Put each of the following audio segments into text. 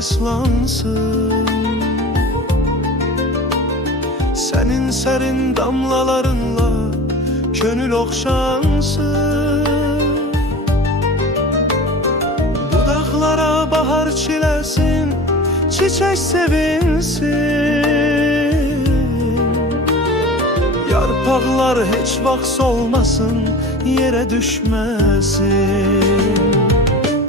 islansın. Senin serin damlalarınla gönül okşansın. Budaklara bahar çilesin, çiçek sevinsin. Yarpaqlar heç vaxt solmasın, yere düşmesin.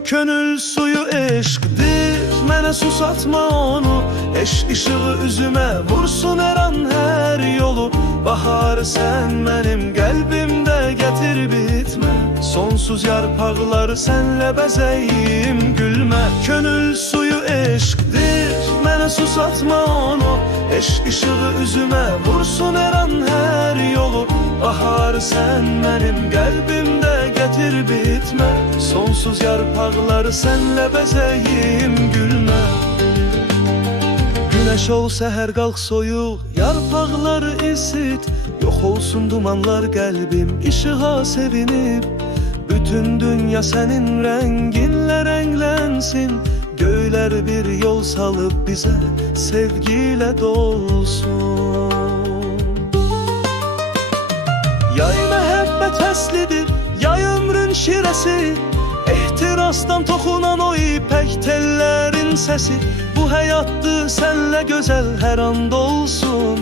Könül suyu eşqdir, mənə susatma onu. Eşq ışığı üzümə vursun hər an hər yolu. Bahar sen mənim qəlbimdə gətir bitmə. Sonsuz yarpaqlar sənlə bəzəyim gülmə. Könül suyu eşqdir, mənə susatma onu. Eşq ışığı üzümə vursun hər an hər yolu. Bahar sen mənim qəlbimdə gətir bitmə. Sonsuz yarpaqlar sənlə bəzəyim gülmə. Güneş ol səhər qalx soyuq, yarpaqları isit. Yox olsun dumanlar qəlbim işığa sevinib. Bütün dünya sənin rənginlə rənglənsin. Göylər bir yol salıb bizə sevgilə dolsun. Yay məhəbbət əslidir, yay ömrün şirəsi. Ehtirasdan toxunan o ipək tellərin səsi. Bu həyatdır sənlə gözəl hər anda olsun.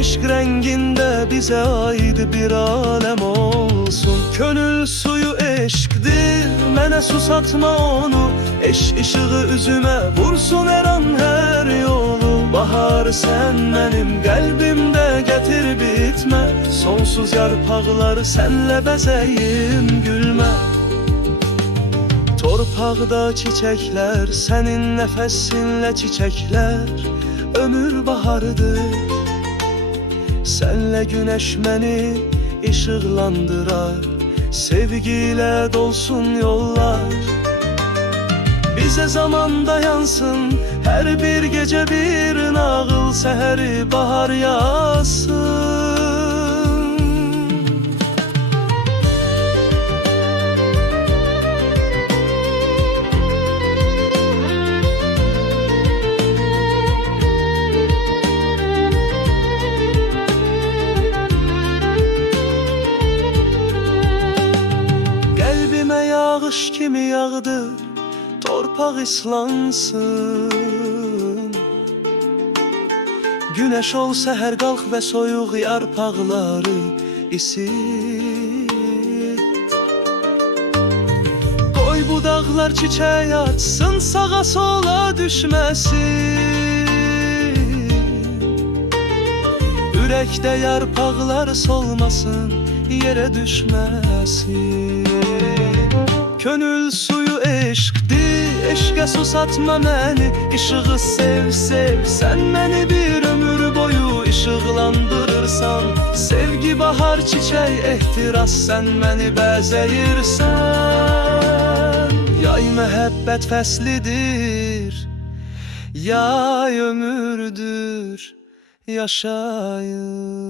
Eşq rəngində bizə aid bir aləm olsun. Könül suyu eşqdir, mənə susatma onu. Eşq ışığı üzümə vursun hər an hər yolu. Bahar sən mənim qəlbimdə gətir bitmə. Sonsuz yarpaqlar sənlə bəzəyim gülmə. Torpaqda çiçəklər, sənin nəfəsinlə çiçəklər. Ömür baharıdır, sənlə günəş məni işıqlandırar. Sevgilə dolsun yollar, bizə zaman dayansın. Hər bir gecə bir nağıl, səhəri bahar yazsın. Yağış kimi yağdır, torpaq islansın. Güneş ol səhər qalx və soyuq yarpaqları isit. Qoy budaqlar çiçək açsın, sağa sola düşməsin. Ürəkdə yarpaqlar solmasın, yerə düşməsin. Könül suyu eşqdir, eşqə susatma məni. İşığı sev, sev, sən məni bir ömür boyu işıqlandırırsan. Sevgi bahar çiçək ehtiras, sən məni bəzəyirsən. Yay məhəbbət fəslidir, yay ömürdür, yaşayın.